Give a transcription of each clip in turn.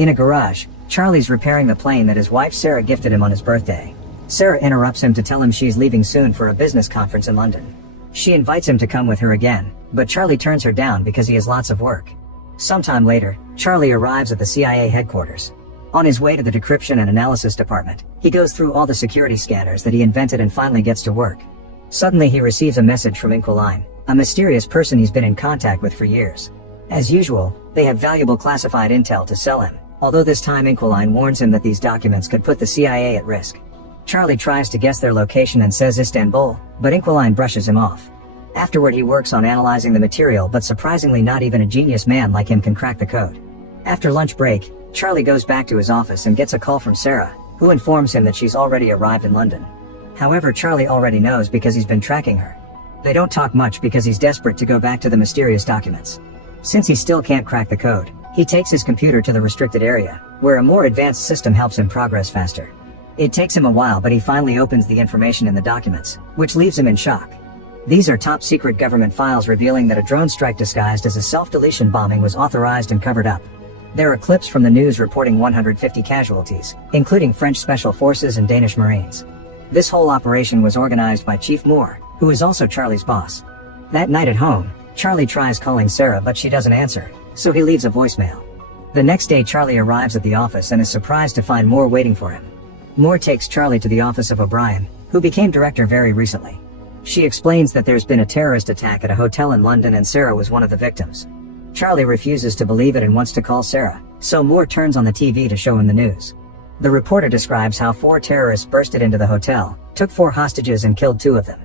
In a garage, Charlie's repairing the plane that his wife Sarah gifted him on his birthday. Sarah interrupts him to tell him she's leaving soon for a business conference in London. She invites him to come with her again, but Charlie turns her down because he has lots of work. Sometime later, Charlie arrives at the CIA headquarters. On his way to the decryption and analysis department, he goes through all the security scanners that he invented and finally gets to work. Suddenly he receives a message from Inquiline, a mysterious person he's been in contact with for years. As usual, they have valuable classified intel to sell him, although this time Inquiline warns him that these documents could put the CIA at risk. Charlie tries to guess their location and says Istanbul, but Inquiline brushes him off. Afterward he works on analyzing the material, but surprisingly not even a genius man like him can crack the code. After lunch break, Charlie goes back to his office and gets a call from Sarah, who informs him that she's already arrived in London. However, Charlie already knows because he's been tracking her. They don't talk much because he's desperate to go back to the mysterious documents. Since he still can't crack the code, he takes his computer to the restricted area, where a more advanced system helps him progress faster. It takes him a while, but he finally opens the information in the documents, which leaves him in shock. These are top-secret government files revealing that a drone strike disguised as a self-deletion bombing was authorized and covered up. There are clips from the news reporting 150 casualties, including French Special Forces and Danish Marines. This whole operation was organized by Chief Moore, who is also Charlie's boss. That night at home, Charlie tries calling Sarah but she doesn't answer, so he leaves a voicemail. The next day Charlie arrives at the office and is surprised to find Moore waiting for him. Moore takes Charlie to the office of O'Brien, who became director very recently. She explains that there's been a terrorist attack at a hotel in London and Sarah was one of the victims. Charlie refuses to believe it and wants to call Sarah, so Moore turns on the TV to show him the news. The reporter describes how 4 terrorists bursted into the hotel, took 4 hostages and killed 2 of them.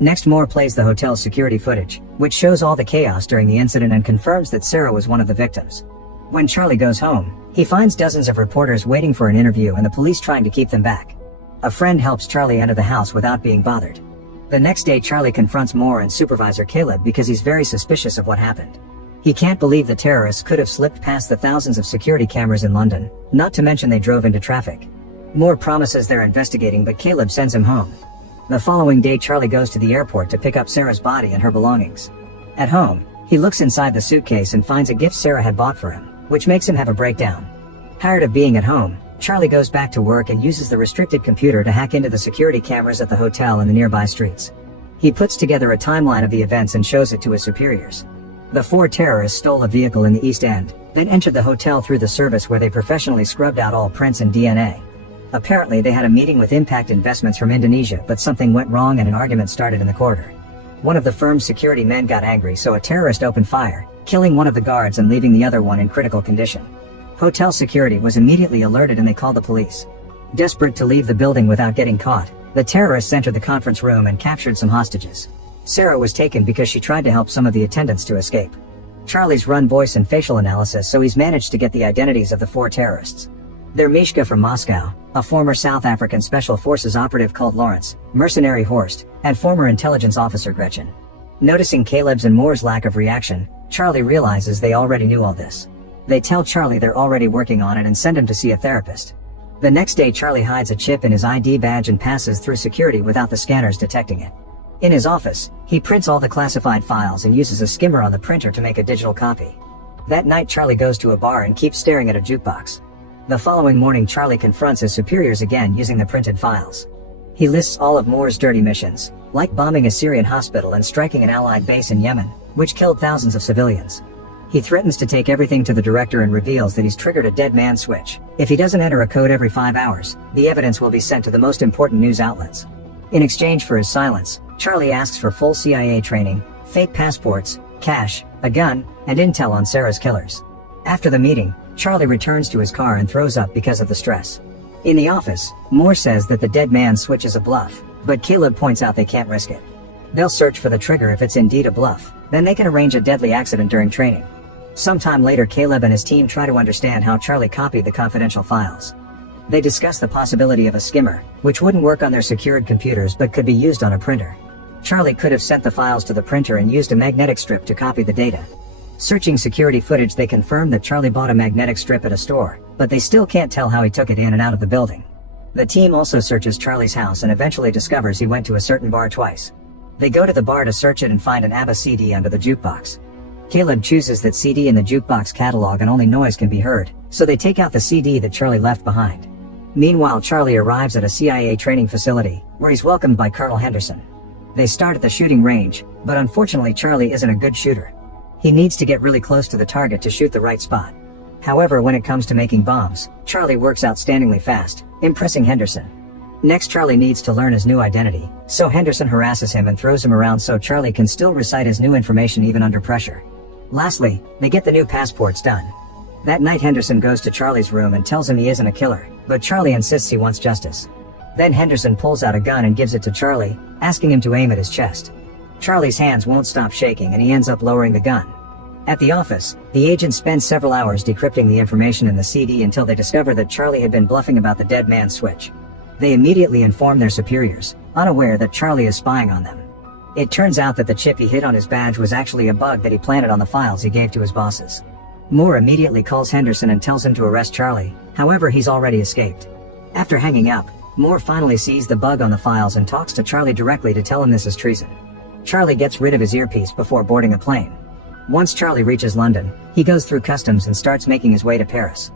Next, Moore plays the hotel's security footage, which shows all the chaos during the incident and confirms that Sarah was one of the victims. When Charlie goes home, he finds dozens of reporters waiting for an interview and the police trying to keep them back. A friend helps Charlie enter the house without being bothered. The next day Charlie confronts Moore and Supervisor Caleb because he's very suspicious of what happened. He can't believe the terrorists could have slipped past the thousands of security cameras in London, not to mention they drove into traffic. Moore promises they're investigating, but Caleb sends him home. The following day Charlie goes to the airport to pick up Sarah's body and her belongings. At home, he looks inside the suitcase and finds a gift Sarah had bought for him, which makes him have a breakdown. Tired of being at home, Charlie goes back to work and uses the restricted computer to hack into the security cameras at the hotel and the nearby streets. He puts together a timeline of the events and shows it to his superiors. The 4 terrorists stole a vehicle in the East End, then entered the hotel through the service where they professionally scrubbed out all prints and DNA. Apparently they had a meeting with Impact Investments from Indonesia, but something went wrong and an argument started in the corridor. One of the firm's security men got angry, so a terrorist opened fire, killing one of the guards and leaving the other one in critical condition. Hotel security was immediately alerted and they called the police. Desperate to leave the building without getting caught, the terrorists entered the conference room and captured some hostages. Sarah was taken because she tried to help some of the attendants to escape. Charlie's run voice and facial analysis, so he's managed to get the identities of the 4 terrorists. They're Mishka from Moscow, a former South African Special Forces operative called Lawrence, mercenary Horst, and former intelligence officer Gretchen. Noticing Caleb's and Moore's lack of reaction, Charlie realizes they already knew all this. They tell Charlie they're already working on it and send him to see a therapist. The next day Charlie hides a chip in his ID badge and passes through security without the scanners detecting it. In his office, he prints all the classified files and uses a skimmer on the printer to make a digital copy. That night Charlie goes to a bar and keeps staring at a jukebox. The following morning Charlie confronts his superiors again using the printed files. He lists all of Moore's dirty missions, like bombing a Syrian hospital and striking an allied base in Yemen, which killed thousands of civilians. He threatens to take everything to the director and reveals that he's triggered a dead man switch. If he doesn't enter a code every 5 hours, the evidence will be sent to the most important news outlets. In exchange for his silence, Charlie asks for full CIA training, fake passports, cash, a gun, and intel on Sarah's killers. After the meeting, Charlie returns to his car and throws up because of the stress. In the office, Moore says that the dead man switch is a bluff, but Caleb points out they can't risk it. They'll search for the trigger if it's indeed a bluff, then they can arrange a deadly accident during training. Sometime later Caleb and his team try to understand how Charlie copied the confidential files. They discuss the possibility of a skimmer, which wouldn't work on their secured computers but could be used on a printer. Charlie could have sent the files to the printer and used a magnetic strip to copy the data. Searching security footage they confirm that Charlie bought a magnetic strip at a store, but they still can't tell how he took it in and out of the building. The team also searches Charlie's house and eventually discovers he went to a certain bar twice. They go to the bar to search it and find an ABBA CD under the jukebox. Caleb chooses that CD in the jukebox catalog and only noise can be heard, so they take out the CD that Charlie left behind. Meanwhile, Charlie arrives at a CIA training facility, where he's welcomed by Colonel Henderson. They start at the shooting range, but unfortunately Charlie isn't a good shooter. He needs to get really close to the target to shoot the right spot. However, when it comes to making bombs, Charlie works outstandingly fast, impressing Henderson. Next, Charlie needs to learn his new identity, so Henderson harasses him and throws him around so Charlie can still recite his new information even under pressure. Lastly, they get the new passports done. That night, Henderson goes to Charlie's room and tells him he isn't a killer, but Charlie insists he wants justice. Then Henderson pulls out a gun and gives it to Charlie, asking him to aim at his chest. Charlie's hands won't stop shaking and he ends up lowering the gun. At the office, the agents spend several hours decrypting the information in the CD until they discover that Charlie had been bluffing about the dead man's switch. They immediately inform their superiors, unaware that Charlie is spying on them. It turns out that the chip he hid on his badge was actually a bug that he planted on the files he gave to his bosses. Moore immediately calls Henderson and tells him to arrest Charlie, however he's already escaped. After hanging up, Moore finally sees the bug on the files and talks to Charlie directly to tell him this is treason. Charlie gets rid of his earpiece before boarding a plane. Once Charlie reaches London, he goes through customs and starts making his way to Paris.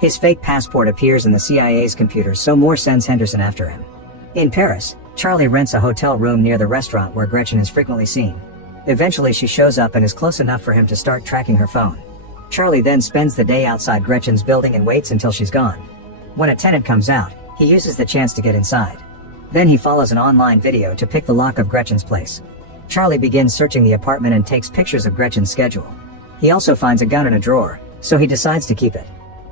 His fake passport appears in the CIA's computer, so Moore sends Henderson after him. In Paris, Charlie rents a hotel room near the restaurant where Gretchen is frequently seen. Eventually she shows up and is close enough for him to start tracking her phone. Charlie then spends the day outside Gretchen's building and waits until she's gone. When a tenant comes out, he uses the chance to get inside. Then he follows an online video to pick the lock of Gretchen's place. Charlie begins searching the apartment and takes pictures of Gretchen's schedule. He also finds a gun in a drawer, so he decides to keep it.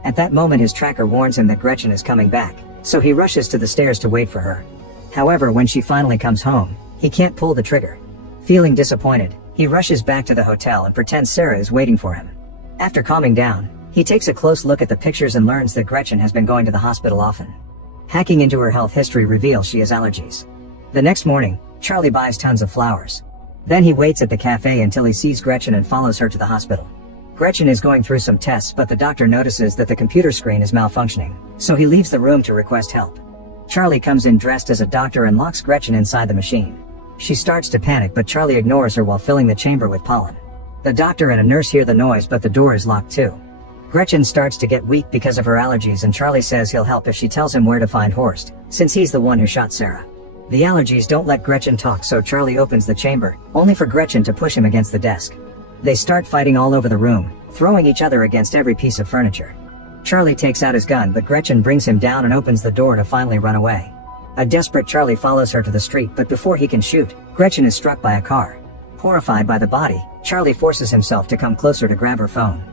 At that moment his tracker warns him that Gretchen is coming back, so he rushes to the stairs to wait for her. However, when she finally comes home, he can't pull the trigger. Feeling disappointed, he rushes back to the hotel and pretends Sarah is waiting for him. After calming down, he takes a close look at the pictures and learns that Gretchen has been going to the hospital often. Hacking into her health history reveals she has allergies. The next morning, Charlie buys tons of flowers. Then he waits at the cafe until he sees Gretchen and follows her to the hospital. Gretchen is going through some tests, but the doctor notices that the computer screen is malfunctioning, so he leaves the room to request help. Charlie comes in dressed as a doctor and locks Gretchen inside the machine. She starts to panic, but Charlie ignores her while filling the chamber with pollen. The doctor and a nurse hear the noise, but the door is locked too. Gretchen starts to get weak because of her allergies, and Charlie says he'll help if she tells him where to find Horst, since he's the one who shot Sarah. The allergies don't let Gretchen talk, so Charlie opens the chamber, only for Gretchen to push him against the desk. They start fighting all over the room, throwing each other against every piece of furniture. Charlie takes out his gun, but Gretchen brings him down and opens the door to finally run away. A desperate Charlie follows her to the street, but before he can shoot, Gretchen is struck by a car. Horrified by the body, Charlie forces himself to come closer to grab her phone.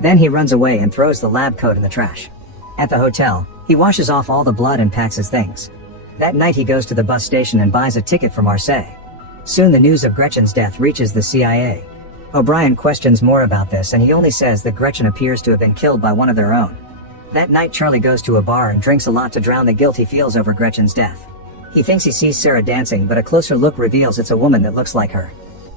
Then he runs away and throws the lab coat in the trash. At the hotel, he washes off all the blood and packs his things. That night he goes to the bus station and buys a ticket for Marseille. Soon the news of Gretchen's death reaches the CIA. O'Brien questions more about this, and he only says that Gretchen appears to have been killed by one of their own. That night Charlie goes to a bar and drinks a lot to drown the guilt he feels over Gretchen's death. He thinks he sees Sarah dancing, but a closer look reveals it's a woman that looks like her.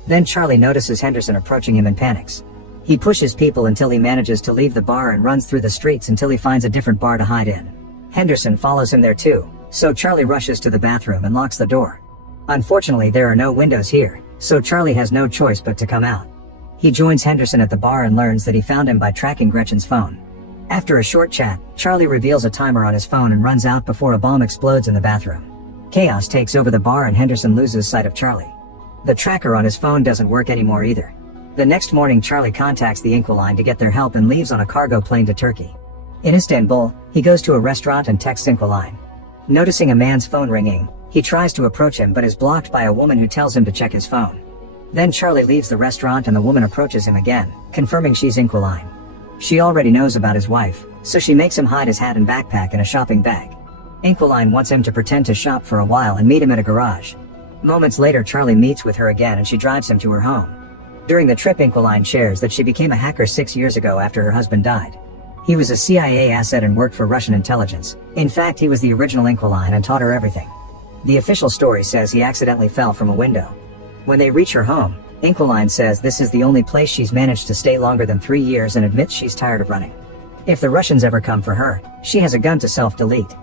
Then Charlie notices Henderson approaching him and panics. He pushes people until he manages to leave the bar and runs through the streets until he finds a different bar to hide in. Henderson follows him there too, so Charlie rushes to the bathroom and locks the door. Unfortunately, there are no windows here, so Charlie has no choice but to come out. He joins Henderson at the bar and learns that he found him by tracking Gretchen's phone. After a short chat, Charlie reveals a timer on his phone and runs out before a bomb explodes in the bathroom. Chaos takes over the bar and Henderson loses sight of Charlie. The tracker on his phone doesn't work anymore either. The next morning Charlie contacts the Inquiline to get their help and leaves on a cargo plane to Turkey. In Istanbul, he goes to a restaurant and texts Inquiline. Noticing a man's phone ringing, he tries to approach him but is blocked by a woman who tells him to check his phone. Then Charlie leaves the restaurant and the woman approaches him again, confirming she's Inquiline. She already knows about his wife, so she makes him hide his hat and backpack in a shopping bag. Inquiline wants him to pretend to shop for a while and meet him at a garage. Moments later Charlie meets with her again and she drives him to her home. During the trip, Inquiline shares that she became a hacker 6 years ago after her husband died. He was a CIA asset and worked for Russian intelligence. In fact, he was the original Inquiline and taught her everything. The official story says he accidentally fell from a window. When they reach her home, Inquiline says this is the only place she's managed to stay longer than 3 years and admits she's tired of running. If the Russians ever come for her, she has a gun to self-delete.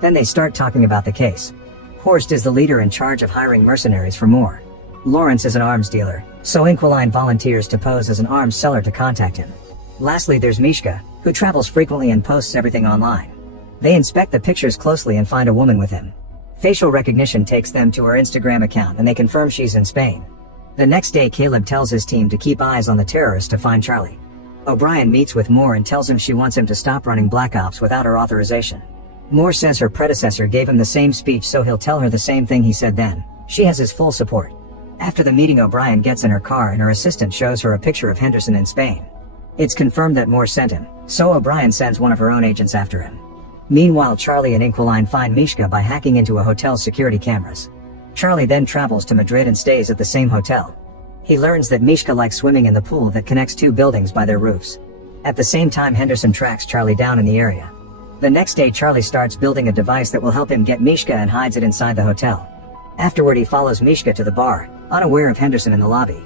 Then they start talking about the case. Horst is the leader in charge of hiring mercenaries for Moore. Lawrence is an arms dealer, so Inquiline volunteers to pose as an arms seller to contact him. Lastly, there's Mishka, who travels frequently and posts everything online. They inspect the pictures closely and find a woman with him. Facial recognition takes them to her Instagram account and they confirm she's in Spain. The next day, Caleb tells his team to keep eyes on the terrorists to find Charlie. O'Brien meets with Moore and tells him she wants him to stop running Black Ops without her authorization. Moore says her predecessor gave him the same speech, so he'll tell her the same thing he said then. She has his full support. After the meeting, O'Brien gets in her car and her assistant shows her a picture of Henderson in Spain. It's confirmed that Moore sent him, so O'Brien sends one of her own agents after him. Meanwhile, Charlie and Inquiline find Mishka by hacking into a hotel's security cameras. Charlie then travels to Madrid and stays at the same hotel. He learns that Mishka likes swimming in the pool that connects two buildings by their roofs. At the same time, Henderson tracks Charlie down in the area. The next day, Charlie starts building a device that will help him get Mishka and hides it inside the hotel. Afterward, he follows Mishka to the bar, unaware of Henderson in the lobby.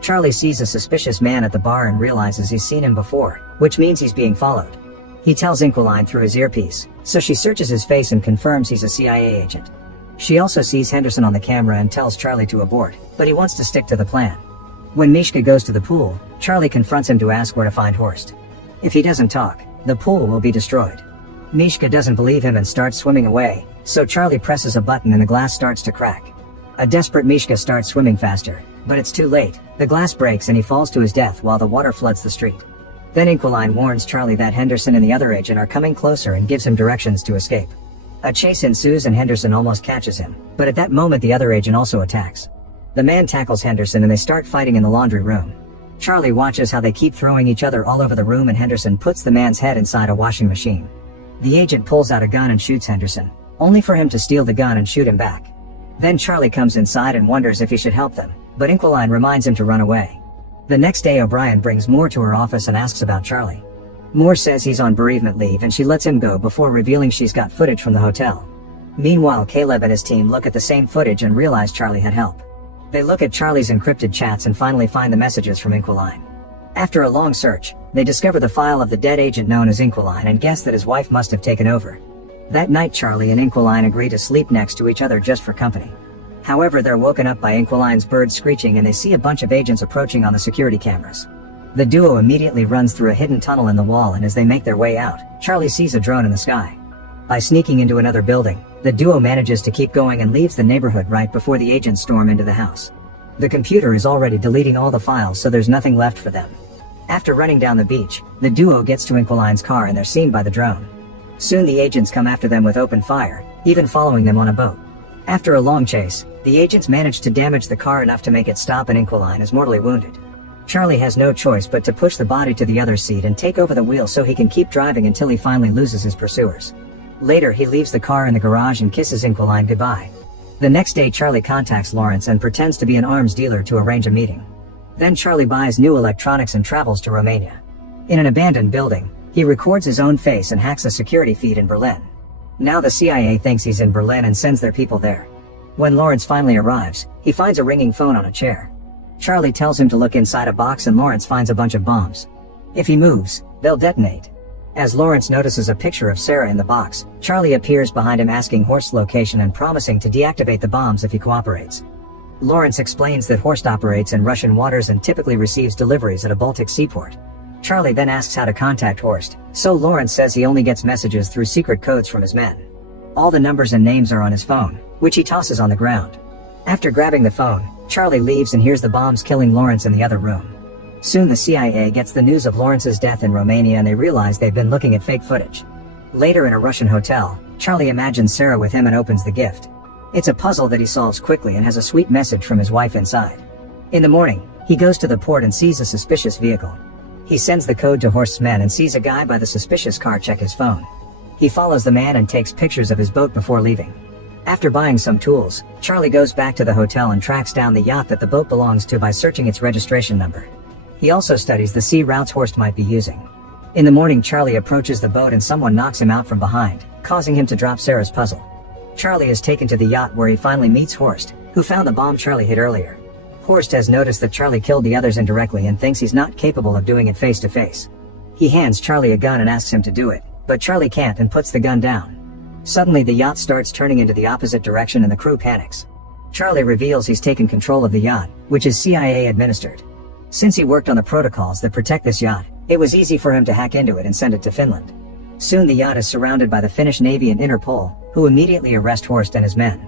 Charlie sees a suspicious man at the bar and realizes he's seen him before, which means he's being followed. He tells Inquiline through his earpiece, so she searches his face and confirms he's a CIA agent. She also sees Henderson on the camera and tells Charlie to abort, but he wants to stick to the plan. When Mishka goes to the pool, Charlie confronts him to ask where to find Horst. If he doesn't talk, the pool will be destroyed. Mishka doesn't believe him and starts swimming away, so Charlie presses a button and the glass starts to crack. A desperate Mishka starts swimming faster, but it's too late. The glass breaks and he falls to his death while the water floods the street. Then Inquiline warns Charlie that Henderson and the other agent are coming closer and gives him directions to escape. A chase ensues and Henderson almost catches him, but at that moment the other agent also attacks. The man tackles Henderson and they start fighting in the laundry room. Charlie watches how they keep throwing each other all over the room and Henderson puts the man's head inside a washing machine. The agent pulls out a gun and shoots Henderson, only for him to steal the gun and shoot him back. Then Charlie comes inside and wonders if he should help them, but Inquiline reminds him to run away. The next day, O'Brien brings Moore to her office and asks about Charlie. Moore says he's on bereavement leave and she lets him go before revealing she's got footage from the hotel. Meanwhile, Caleb and his team look at the same footage and realize Charlie had help. They look at Charlie's encrypted chats and finally find the messages from Inquiline. After a long search, they discover the file of the dead agent known as Inquiline and guess that his wife must have taken over. That night, Charlie and Inquiline agree to sleep next to each other just for company. However, they're woken up by Inquiline's bird screeching and they see a bunch of agents approaching on the security cameras. The duo immediately runs through a hidden tunnel in the wall, and as they make their way out, Charlie sees a drone in the sky. By sneaking into another building, the duo manages to keep going and leaves the neighborhood right before the agents storm into the house. The computer is already deleting all the files, so there's nothing left for them. After running down the beach, the duo gets to Inquiline's car and they're seen by the drone. Soon the agents come after them with open fire, even following them on a boat. After a long chase, the agents manage to damage the car enough to make it stop and Inquiline is mortally wounded. Charlie has no choice but to push the body to the other seat and take over the wheel so he can keep driving until he finally loses his pursuers. Later, he leaves the car in the garage and kisses Inquiline goodbye. The next day, Charlie contacts Lawrence and pretends to be an arms dealer to arrange a meeting. Then Charlie buys new electronics and travels to Romania. In an abandoned building, he records his own face and hacks a security feed in Berlin. Now the CIA thinks he's in Berlin and sends their people there. When Lawrence finally arrives, he finds a ringing phone on a chair. Charlie tells him to look inside a box and Lawrence finds a bunch of bombs. If he moves, they'll detonate. As Lawrence notices a picture of Sarah in the box, Charlie appears behind him asking Horst's location and promising to deactivate the bombs if he cooperates. Lawrence explains that Horst operates in Russian waters and typically receives deliveries at a Baltic seaport. Charlie then asks how to contact Horst, so Lawrence says he only gets messages through secret codes from his men. All the numbers and names are on his phone, which he tosses on the ground. After grabbing the phone, Charlie leaves and hears the bombs killing Lawrence in the other room. Soon the CIA gets the news of Lawrence's death in Romania and they realize they've been looking at fake footage. Later in a Russian hotel, Charlie imagines Sarah with him and opens the gift. It's a puzzle that he solves quickly and has a sweet message from his wife inside. In the morning, he goes to the port and sees a suspicious vehicle. He sends the code to Horst's men and sees a guy by the suspicious car check his phone. He follows the man and takes pictures of his boat before leaving. After buying some tools, Charlie goes back to the hotel and tracks down the yacht that the boat belongs to by searching its registration number. He also studies the sea routes Horst might be using. In the morning, Charlie approaches the boat and someone knocks him out from behind, causing him to drop Sarah's puzzle. Charlie is taken to the yacht where he finally meets Horst, who found the bomb Charlie hid earlier. Horst has noticed that Charlie killed the others indirectly and thinks he's not capable of doing it face to face. He hands Charlie a gun and asks him to do it, but Charlie can't and puts the gun down. Suddenly the yacht starts turning into the opposite direction and the crew panics. Charlie reveals he's taken control of the yacht, which is CIA administered. Since he worked on the protocols that protect this yacht, it was easy for him to hack into it and send it to Finland. Soon the yacht is surrounded by the Finnish Navy and Interpol, who immediately arrest Horst and his men.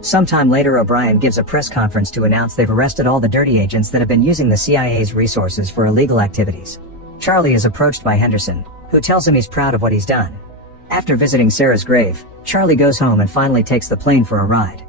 Sometime later, O'Brien gives a press conference to announce they've arrested all the dirty agents that have been using the CIA's resources for illegal activities. Charlie is approached by Henderson, who tells him he's proud of what he's done. After visiting Sarah's grave, Charlie goes home and finally takes the plane for a ride.